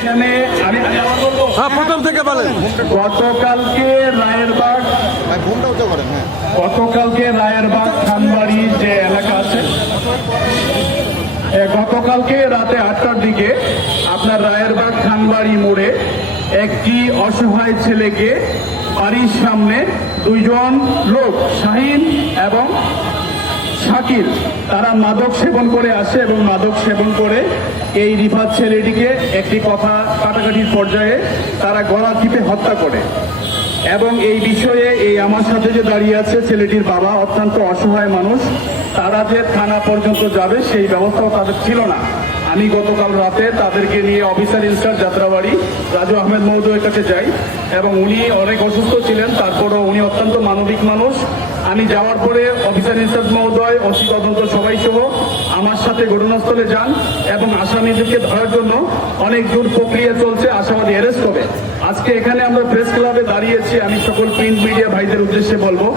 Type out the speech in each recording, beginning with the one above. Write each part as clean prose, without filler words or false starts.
এখানে প্রথম থেকে বলেন। গতকালকে রায়েরবাগ খানবাড়ি যে এলাকা আছে, গতকালকে রাতে 8টার দিকে আপনার রায়েরবাগ খানবাড়ি মোড়ে একটি অসহায় ছেলেকে বাড়ির সামনে দুইজন লোক শাহিন এবং শাকিল তারা মাদক সেবন করে আসে এবং মাদক সেবন করে এই রিফাত ছেলেটিকে একটি কথা কাটাকাটির পর্যায়ে তারা গলা টিপে হত্যা করে। এবং এই বিষয়ে এই আমার সাথে যে দাঁড়িয়ে আছে ছেলেটির বাবা, অত্যন্ত অসহায় মানুষ, তারা যে থানা পর্যন্ত যাবে সেই ব্যবস্থাও তাদের ছিল না। আমি গতকাল রাতে তাদেরকে নিয়ে অফিসার ইনচার্জ যাত্রাবাড়ি রাজু আহমেদ মহোদয়ের কাছে যাই এবং উনি অনেক অসুস্থ ছিলেন, তারপরও উনি অত্যন্ত মানবিক মানুষ। আমি যাওয়ার পরে অফিসার ইনচার্জ মহোদয়, অসি তদন্ত সবাই সহ আমার সাথে ঘটনাস্থলে যান এবং আসামিদেরকে ধরার জন্য অনেক দূর প্রক্রিয়া চলছে, আসামি অ্যারেস্ট হবে। আজকে এখানে আমরা প্রেস ক্লাবে দাঁড়িয়েছি, আমি সকল প্রিন্ট মিডিয়া ভাইদের উদ্দেশ্যে বলবো,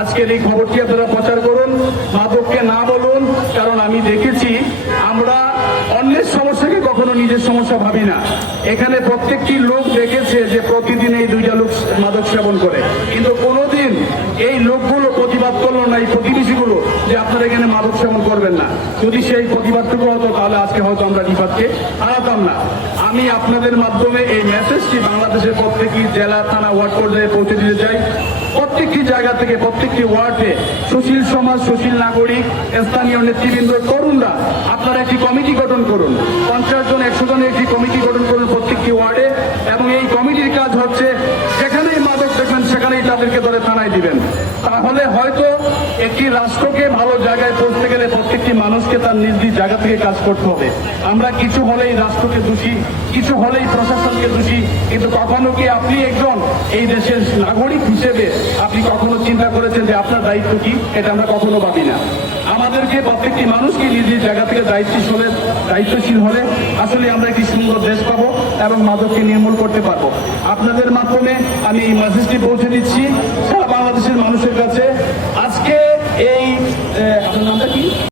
আজকের এই খবরটি আপনারা প্রচার করুন, মাদককে না বলুন, কারণ আমি দেখেছি আমরা অন্যের সমস্যাকে কখনো নিজের সমস্যা ভাবি না। এখানে প্রত্যেকটি লোক দেখেছে যে প্রতিদিন এই দুইটা লোক মাদক সেবন করে, কিন্তু কোনোদিন এই লোকগুলো প্রতিবাদ করলো না, এই প্রতিবেশীগুলো, যে আপনারা এখানে মাদক সেবন করবেন না। যদি সেই প্রতিবাদটুকু হতো তাহলে আজকে হয়তো আমরা রিফাতকে হারাতাম না। আমি আপনাদের মাধ্যমে এই মেসেজটি বাংলাদেশের প্রত্যেকটি জেলা, থানা, ওয়ার্ড পর্যায়ে পৌঁছে দিতে চাই। প্রত্যেকটি জায়গা থেকে, প্রত্যেকটি ওয়ার্ডে সুশীল সমাজ, সুশীল নাগরিক, স্থানীয় নেতৃবৃন্দ, তরুণরা আপনারা একটি কমিটি গঠন করুন, 50 জন 100 জনের একটি কমিটি গঠন করুন প্রত্যেকটি ওয়ার্ডে, এবং এই কমিটির কাজ হচ্ছে যেখানেই মাদক দেখবেন সেখানেই তাদেরকে ধরে থানায় দিবেন। তাহলে হয়তো একটি রাষ্ট্রকে ভালো জায়গায় পৌঁছতে গেলে প্রত্যেকটি মানুষকে তার নিজ নিজ জায়গা থেকে কাজ করতে হবে। আমরা কিছু হলেই রাষ্ট্রকে দোষী, কিছু হলেই প্রশাসনকে দোষী, কিন্তু কখনো কি আপনি একজন এই দেশের নাগরিক হিসেবে আপনি কখনো চিন্তা করেছেন যে আপনার দায়িত্ব কি? এটা আমরা কখনো ভাবি না। আমাদেরকে প্রত্যেকটি মানুষকে নিজ নিজ জায়গা থেকে দায়িত্বশীল হলে আসলে আমরা একটি সুন্দর দেশ পাবো এবং মাদককে নির্মূল করতে পারবো। আপনাদের মাধ্যমে আমি এই মেসেজটি পৌঁছে দিচ্ছি।